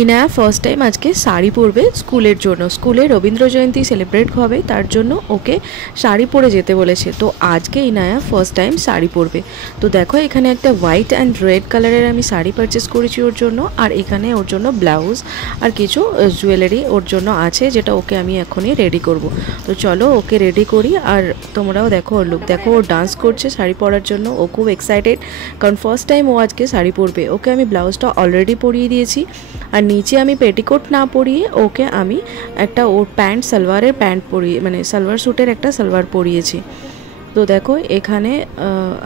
Inaya first time আজকে শাড়ি পরবে স্কুলের জন্য। স্কুলে রবীন্দ্র জয়ন্তী সেলিব্রেট হবে, তার জন্য ওকে শাড়ি পরে যেতে বলেছে। তো আজকে ইনায়া ফার্স্ট টাইম শাড়ি পরবে। তো দেখো এখানে একটা হোয়াইট অ্যান্ড রেড কালারের আমি শাড়ি পারচেস করেছি ওর জন্য। আর এখানে ওর জন্য ব্লাউজ আর কিছু জুয়েলারি ওর জন্য আছে, যেটা ওকে আমি এখনই রেডি করব। তো চলো ওকে রেডি করি। আর তোমরাও দেখো ওর লুক, দেখো ও ডান্স করছে শাড়ি পরার জন্য। ও খুব এক্সাইটেড, কারণ ফার্স্ট টাইম ও আজকে শাড়ি পরবে। ওকে আমি ব্লাউজটা অলরেডি পরিয়ে দিয়েছি, আর নিচে আমি পেটিকোট না পরিয়ে ওকে আমি একটা ওর প্যান্ট, সালোয়ারের প্যান্ট পরিয়ে, মানে সালোয়ার স্যুটের একটা সালোয়ার পরিয়েছি। তো দেখো এখানে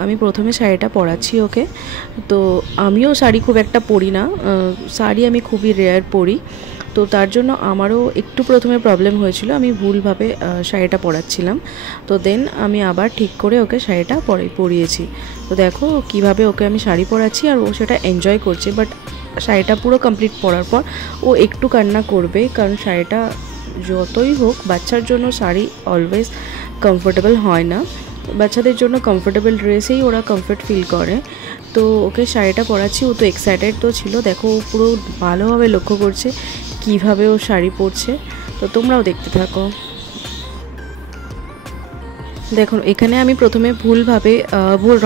আমি প্রথমে শাড়িটা পরাচ্ছি ওকে। তো আমিও শাড়ি খুব একটা পরি না, শাড়ি আমি খুবই রেয়ার পরি। তো তার জন্য আমারও একটু প্রথমে প্রবলেম হয়েছিল, আমি ভুলভাবে শাড়িটা পরাচ্ছিলাম। তো দেন আমি আবার ঠিক করে ওকে শাড়িটা পরিয়েছি। তো দেখো কিভাবে ওকে আমি শাড়ি পরাচ্ছি, আর ও সেটা এনজয় করছে। বাট শাড়িটা পুরো কমপ্লিট পরার পর ও একটু কান্না করবে, কারণ শাড়িটা যতই হোক বাচ্চার জন্য শাড়ি অলওয়েজ কমফোর্টেবল হয় না। বাচ্চাদের জন্য কমফোর্টেবল ড্রেসেই ওরা কমফোর্ট ফিল করে। তো ওকে শাড়িটা পরাচ্ছি, ও তো এক্সাইটেড তো ছিল। দেখো ও পুরো ভালোভাবে লক্ষ্য করছে কিভাবে ও শাড়ি পরছে। তো তোমরাও দেখতে থাকো। দেখুন এখানে আমি প্রথমে ভুলভাবে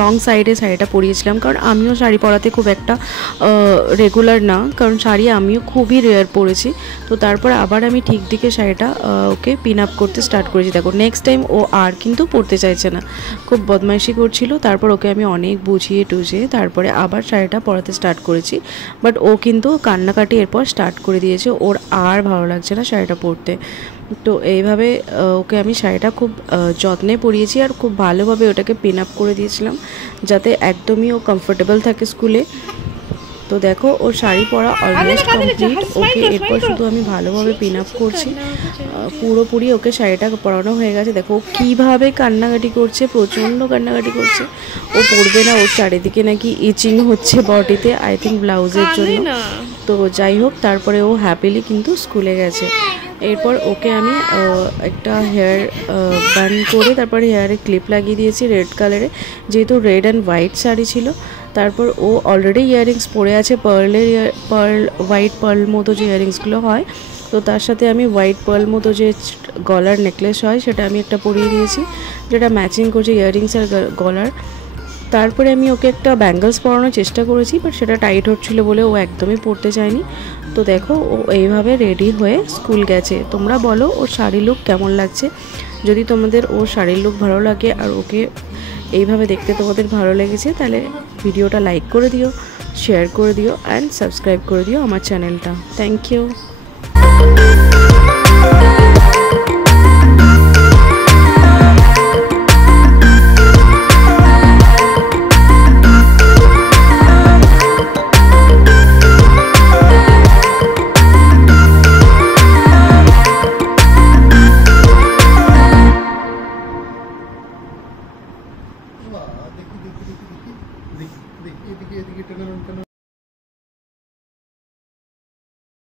রং সাইডে শাড়িটা পরিয়েছিলাম, কারণ আমিও শাড়ি পরাতে খুব একটা রেগুলার না, কারণ শাড়ি আমিও খুবই রেয়ার পরেছি। তো তারপর আবার আমি ঠিক দিকে শাড়িটা ওকে পিন আপ করতে স্টার্ট করেছি। দেখো নেক্সট টাইম ও আর কিন্তু পরতে চাইছে না, খুব বদমাইশি করছিল। তারপর ওকে আমি অনেক বুঝিয়ে টুঝিয়ে তারপরে আবার শাড়িটা পরাতে স্টার্ট করেছি। বাট ও কিন্তু কান্নাকাটি এরপর স্টার্ট করে দিয়েছে, ওর আর ভালো লাগছে না শাড়িটা পরতে। তো এইভাবে ওকে আমি শাড়িটা খুব যত্নে পরিয়েছি, আর খুব ভালোভাবে ওটাকে পিন আপ করে দিয়েছিলাম, যাতে একদমই ও কমফোর্টেবল থাকে স্কুলে। তো দেখো ওর শাড়ি পরা অলমোস্ট কমপ্লিট। ওকে এরপর শুধু আমি ভালোভাবে পিন আপ করছি, পুরোপুরি ওকে শাড়িটা পরানো হয়ে গেছে। দেখো কীভাবে কান্নাকাটি করছে, প্রচণ্ড কান্নাকাটি করছে। ও পরবে না, ওর চারিদিকে নাকি ইচিং হচ্ছে বডিতে, আই থিঙ্ক ব্লাউজের জন্য। তো যাই হোক, তারপরে ও হ্যাপিলি কিন্তু স্কুলে গেছে। এরপর ওকে আমি একটা হেয়ার বান করে তারপরে হেয়ারে ক্লিপ লাগিয়ে দিয়েছি রেড কালারে, যেহেতু রেড অ্যান্ড হোয়াইট শাড়ি ছিল। তারপর ও অলরেডি ইয়াররিংস পরে আছে, হোয়াইট পার্ল মতো যে ইয়াররিংসগুলো হয়। তো তার সাথে আমি হোয়াইট পার্ল মতো যে গলার নেকলেস হয় সেটা আমি একটা পরিয়ে দিয়েছি, যেটা ম্যাচিং করছে ইয়াররিংস আর গলার। তারপরে আমি ওকে একটা ব্যাঙ্গলস পরানোর চেষ্টা করেছি, বাট সেটা টাইট হচ্ছিল বলে ও একদমই পরতে চায়নি। তো দেখো ও এইভাবে রেডি হয়ে স্কুল গেছে। তোমরা বলো ওর শাড়ি লুক কেমন লাগছে। যদি তোমাদের ওর শাড়ির লুক ভালো লাগে আর ওকে এইভাবে দেখতে তোমাদের ভালো লেগেছে, তাহলে ভিডিওটা লাইক করে দিও, শেয়ার করে দিও অ্যান্ড সাবস্ক্রাইব করে দিও আমার চ্যানেলটা। Thank you. দেখি দেখি দেখি দেখি দেখি দেখি এদিকে এদিকে টেনে